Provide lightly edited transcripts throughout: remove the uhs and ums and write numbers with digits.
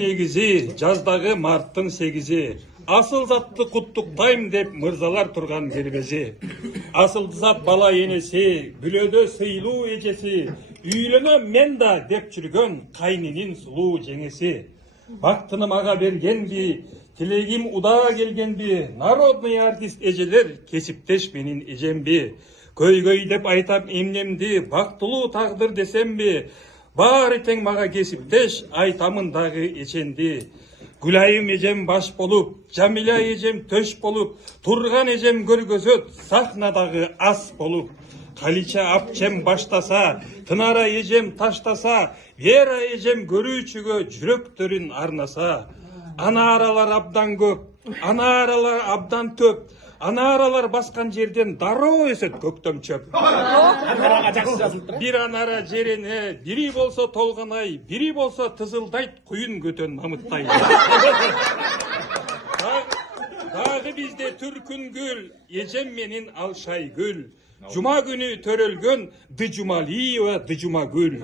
негизи жаздагы марттын 8-и. Асыл затты куттуктайм деп мырзалар турган кербези. Асыл зат бала енеси, бүлөдө сыйлуу эжеси, үйлөнөм мен да деп жүргөн кайнинин сулуу жеңеси. Бактыны мага бергенби, тилегим удаа келгенби, народный артист эжелер кесиптеш менин эжемби. Көйгөй деп айтам эмнемди, бактылуу тагдыр десемби, баары тең мага кесиптеш, айтамын дагы эченди. Гүлайым эжем баш болуп, Жамиля эжем төш болуп, турган эжем көргөзөт, сахнадагы ас болуп. Калича апчем баштаса, Тынара эжем таштаса, Вера эжем көрүүчүгө жүрөктөрүн арнаса. Анааралар абдан көп, анааралар абдан төп, анааралар баскан жерден дароо өсөт көктөм чөп. Бир анара жерене, бири болсо толгонай, бири болсо тызылдайт куюн көтөн мамыттай. Дагы бизде түркүн гүл, эжем менин алшай гүл. Жума күнү төрөлгөн Дыжумалиева Дыжумагүл.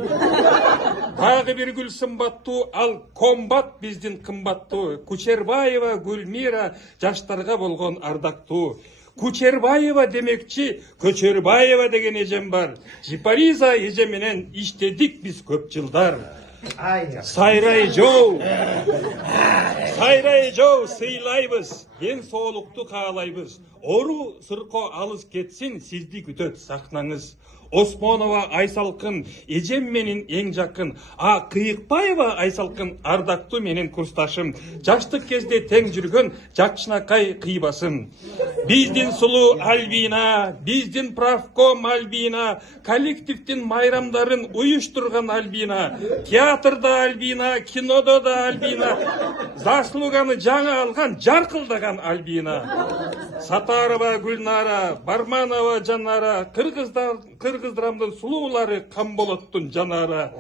Дагы бир гүл сымбаттуу, ал комбат биздин кымбаттуу. Кучербаева Гүлмира жаштарга болгон ардактуу. Кучербаева демекчи, Көчөрбаева деген эжем бар. Жипариза эжем менен иштедик биз көп жылдар. Сайрай Жоо сыйлайбыз, ден соолукту каалайбыз. Ору сырко алыс кетсин, сизди күтөт сахнаңыз. Осмонова Айсалкын, эжем менин эң жакын. Кыйыкбаева Айсалкын, ардактуу менин курсташым. Жаштык кезде тең жүргөн жакшынакай кыйбасым. Биздин сулуу Альбина, биздин правком Альбина, коллективдин майрамдарын уюштурган Альбина, театрда Альбина, кинодо да Альбина, заслуганы жаңа алган, жаркылдаган Альбина. Сатарова Гүлнара, Барманова Жанара, Кыргыздрамдын сулуулары Камболоттун жанара.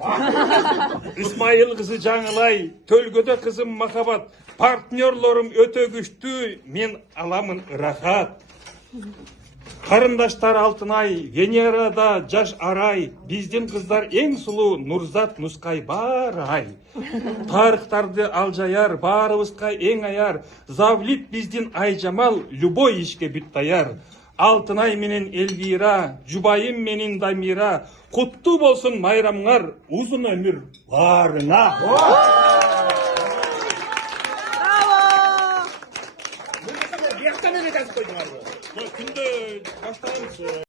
Исмайыл кызы Жаңылай, Төлгөдө кызым Махабат, партнерлорум өтө күчтүү, мен аламын ырахат. Карындаштар Алтынай, Венерада жаш Арай, биздин кыздар эң сулуу Нурзат Нускай бар ай. Тарыктарды алжаяр, баарыбызга эң аяр, Завлит биздин Айжамал, любой ишке бүт даяр. Алтынай менен Элвира, Жубайым менен Дамира, куттуу болсун майрамыңар, узун өмүр баарыңа. Күндө баштайбыз.